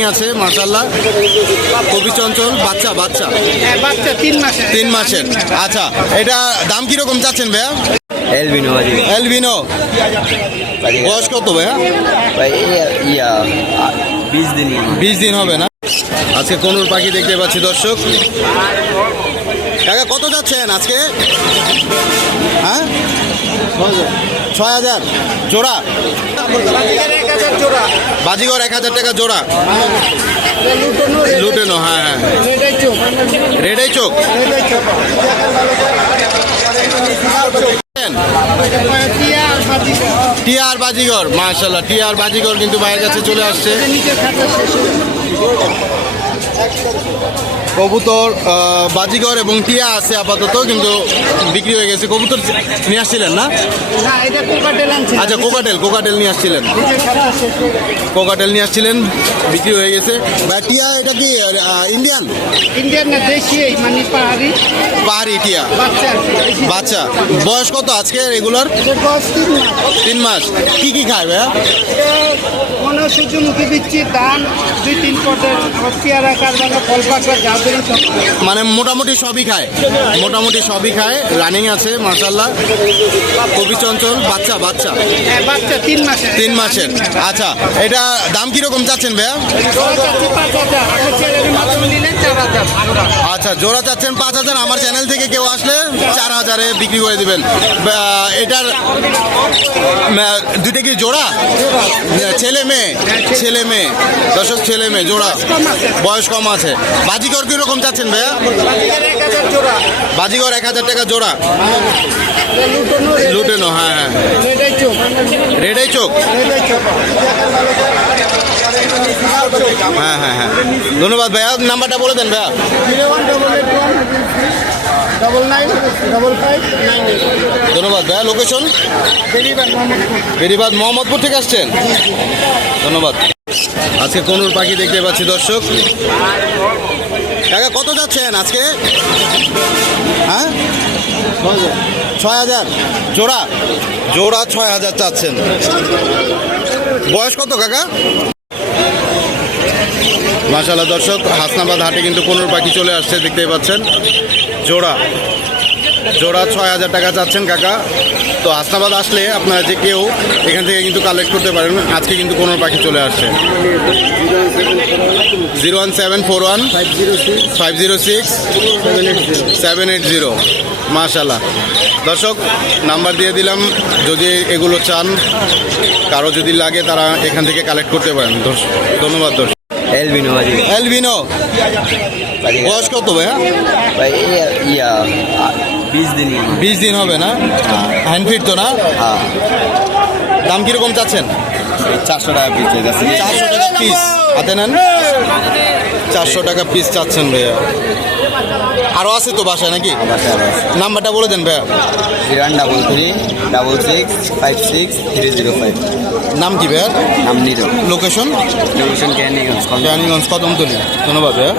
Running আছে মাশাআল্লাহ। কবি চঞ্চল বাচ্চা বাচ্চা 3 মাসের। আচ্ছা, এটা দাম কিরকম চাচ্ছেন ভাইয়া? এলবিনো বয়স কত ভাইয়া? 20 দিন হবে না? আজকে কোনুর পাখি দেখতে পাচ্ছি দর্শক। কাকা কত যাচ্ছেন আজকে? হ্যাঁ 6000 জোড়া। বাজিগর 1000 টাকা জোড়া। লুটেনো, হ্যাঁ হ্যাঁ। রেডাই চোখ টিয়ার বাজিগর মাশাআল্লাহ। টিয়ার বাজিগর কিন্তু ভাইয়ের কাছে চলে আসছে। কবুতর বাজিগর এবং টিয়া আছে আপাতত, কিন্তু বিক্রি হয়ে গেছে। কবুতর নিয়ে আসছিলেন না? আচ্ছা, কোকাটেল নিয়ে আসছিলেন। কোকাটেল নিয়ে আসছিলেন, বিক্রি হয়ে গেছে। টিয়া এটা কি ইন্ডিয়ান না দেশি, মানে পাহাড়ি টিয়া বাচ্চা। বয়স কত আজকে রেগুলার? 3 মাস। কি খায় ভাইয়া? সূর্যমুখী দিচ্ছি, ধান 2-3 পটের, পেয়ারা, কারবালা, ফল পাকড়া, যা দেবেন সব। মানে মোটামুটি সবই খায়। রানিং আছে মাশাআল্লাহ। কবি চঞ্চল বাচ্চা 3 মাসের। আচ্ছা, এটা দাম কিরকম চাচ্ছেন ভাইয়া? আচ্ছা, জোড়া চাচ্ছেন 5000। আমার চ্যানেল থেকে কেউ আসলে 4000-এ বিক্রি করে দিবেন। এটার দুইটা কি জোড়া? ছেলে মেয়ে দর্শক, ছেলে মেয়ে জোড়া। বয়স কম আছে। বাজিগর কিরকম চাচ্ছেন ভাইয়া? বাজিগর 1000 টাকা জোড়া। লুটেনো, হ্যাঁ হ্যাঁ। রেডাই চোখ, হ্যাঁ হ্যাঁ হ্যাঁ। ধন্যবাদ ভাইয়া। নাম্বারটা বলে দেন ভাইয়া। 0111995598। ধন্যবাদ ভাইয়া। লোকেশন? বেরিবাদ, মোহাম্মদপুর থেকে আসছেন। ধন্যবাদ। আজকে কোনুর পাখি দেখতে পাচ্ছি দর্শক। কাকা কত যাচ্ছেন আজকে? হ্যাঁ 6000 জোড়া 6000 চাচ্ছেন। বয়স কত কাকা? মাশাআল্লাহ দর্শক, হাসনাবাদ হাটে কিন্তু কোনুর পাখি চলে আসছে, দেখতেই পাচ্ছেন। জোড়া 6000 টাকা চাচ্ছেন কাকা। তো হাসনাবাদ আসলে আপনারা যে কেউ এখান থেকে কিন্তু কালেক্ট করতে পারেন। আজকে কিন্তু কোনুর পাখি চলে আসছে। 01741 506 780। মাশাআল্লাহ দর্শক, নাম্বার দিয়ে দিলাম। যদি এগুলো চান, কারো যদি লাগে, তারা এখান থেকে কালেক্ট করতে পারেন। ধন্যবাদ দর্শক। এলবিনো বয়স কত ভাইয়া? 20 দিন হবে না? হ্যান্ড ফিট তো না? দাম কিরকম চাচ্ছেন? 400 টাকা পিস। 400 টাকা পিস হাতে নেন। 400 টাকা পিস চাচ্ছেন ভাইয়া। আরও আছে তো বাসায় নাকি? নাম্বারটা বলে দেন ভাইয়া। 01336656 নাম কি ভাইয়া? নাম নিরো। লোকেশন? ক্যানিগঞ্জ। ক্যানিগঞ্জ কদমতলী। ধন্যবাদ ভাইয়া।